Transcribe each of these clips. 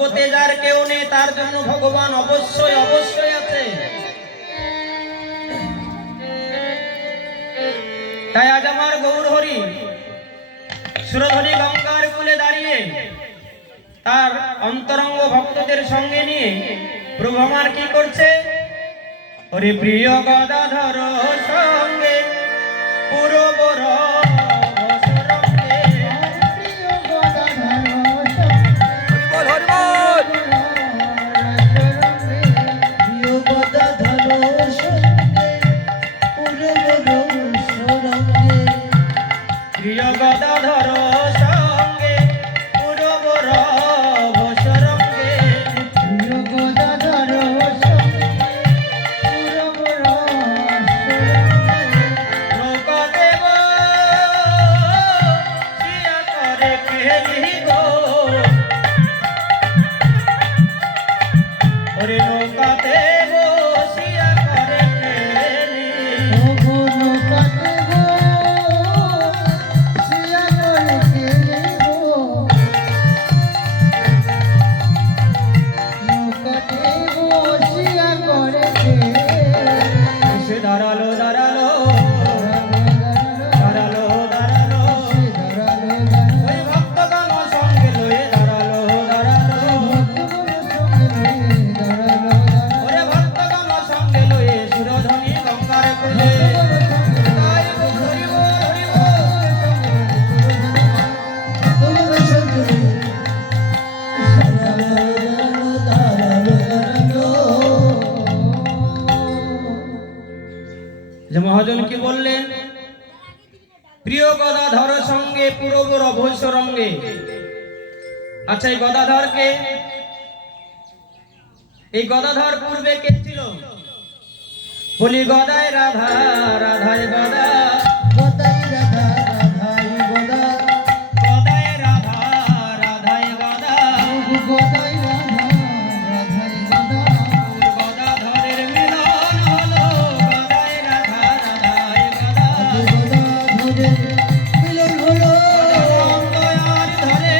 জগতে যার কেউ নেই তার জন্য ভগবান অবশ্যই অবশ্যই আছে। তাই আজ আমার গৌর হরি সুরধনী গঙ্গার কূলে দাঁড়িয়ে তার অন্তরঙ্গ ভক্তদের সঙ্গে নিয়ে প্রভু আমার কি করছে? হরি প্রিয় গদাধর সঙ্গে পুরবর প্রিয় গদাধর সঙ্গে পুরবর ভসরঙ্গে প্রিয় গদাধর নৌকাদেব শিয়া করে খেলিব ওরে নৌকাদেব শিয়া করে খেলিব দাঁড়ালো দাঁড়ালো দাঁড়ালো দাঁড়ালো ওই ভক্তগণ সঙ্গে লয়ে দাঁড়ালো দাঁড়ালো ওরে ভক্তগণ সঙ্গে লয়ে সুরধনী গঙ্গার কূলে যে মহাজন কি বললেন? প্রিয় গদাধর সঙ্গে পুরবর ভৈসরঙ্গে। আচ্ছা, এই গদাধরকে, এই গদাধর পূর্বে কে ছিল? বলি গদায় রাধা, রাধায় গদা, গদায় রাধা, রাধায় গদা, গদায় রাধা, রাধায় গদা, গদায় রাধা, রাধায় গদা, গদাধরের মিলন হলো গদায় রাধা, রাধায় গদা, গদাধরের মিলন হলো গদার ধরে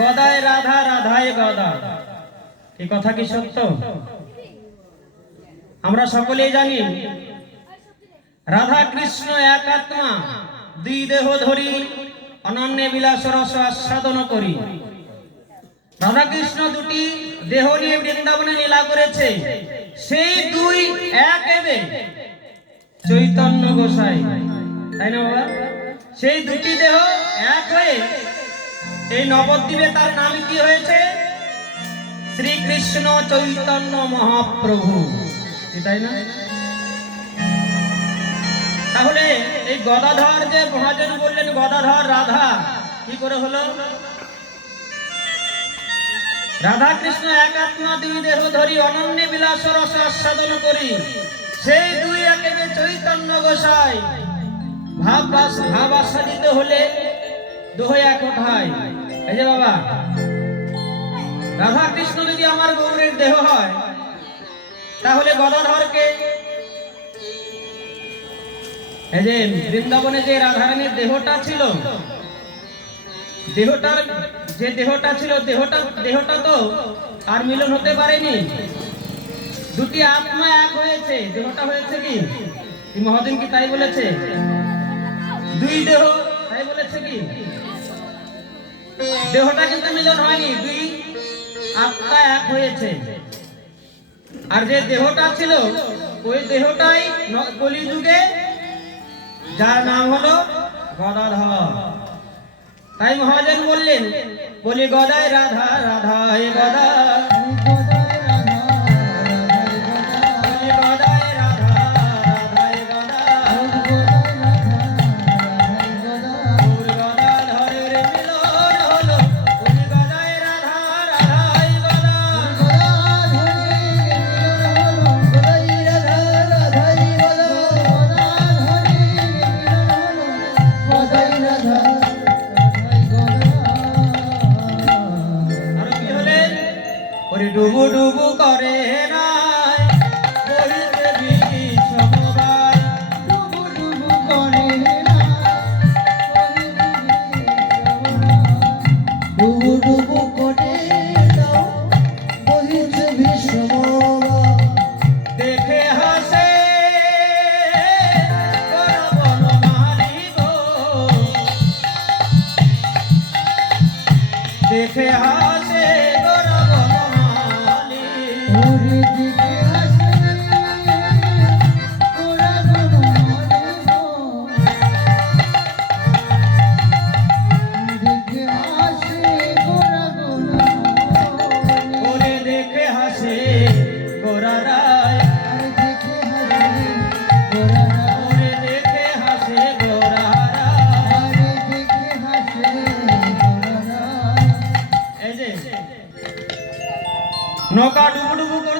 গদায় রাধা, রাধায় গদা। এই কথা কি সত্য? আমরা সকলেই জানি রাধা কৃষ্ণ এক আত্মা, দুই দেহ ধরি অনন্য বিলাস রস আস্বাদন করি। রাধা কৃষ্ণ দুটি দেহ নিয়ে বৃন্দাবনে লীলা করেছে, সেই দুই এক এবে চৈতন্য গোসাই, তাই না বাবা? সেই দুটি দেহ এক হয়ে এই নবদ্বীপে তার নাম কি হয়েছে? শ্রীকৃষ্ণ চৈতন্য মহাপ্রভু, তাই না? তাহলে এই গদাধর যে মহাজন বললেন গদাধর রাধা, কি করে হলো? রাধা কৃষ্ণ এক আত্মা, দুই দেহ ধরি অনন্য বিলাস রস আস্বাদন করি, সেই দুই একেবারে চৈতন্য গোসাই। ভাব আস্বাদিত হলে দোহ এক হয়। এই যে বাবা, রাধা কৃষ্ণ যদি আমার গৌরের দেহ হয়, তাহলে গদাধরকে, এই যে বৃন্দাবনে যে রাধারানীর দেহটা ছিল, দেহটার যে দেহটা ছিল, দেহটা তো আর মিলন হতে পারেনি। দুটি আত্মা এক হয়েছে, দেহটা হয়েছে কি? মহাজন কি তাই বলেছে? দুই দেহ, তাই বলেছে কি? দেহটা কিন্তু মিলন হয়নি, দুই আত্মা এক হয়েছে। আর যে দেহটা ছিল, ওই দেহটাই কলিযুগে, যার নাম হলো গদাধর। তাই মহাজন বললেন, বলি গদায় রাধা, রাধায় গদা, ডুবু ডুবু করে রায় বহিতে বিষমবাই ডুবু ডুবু করে ডুবু ডুবু করে দাও বহিছে বিষম দেখে হাসে বনমালী গো দেখে হাসে বনমালী ওরে দিকে আসে ওরা গনমালে গো দিকে আসে ওরা গনমালে ওরে দেখে হাসে গোরা রায় আর দেখে হাসে ওরা ওরে দেখে হাসে গোরা রায় আরে দেখে হাসে ওরা এই যে নৌকা ডুবু ডুবু করে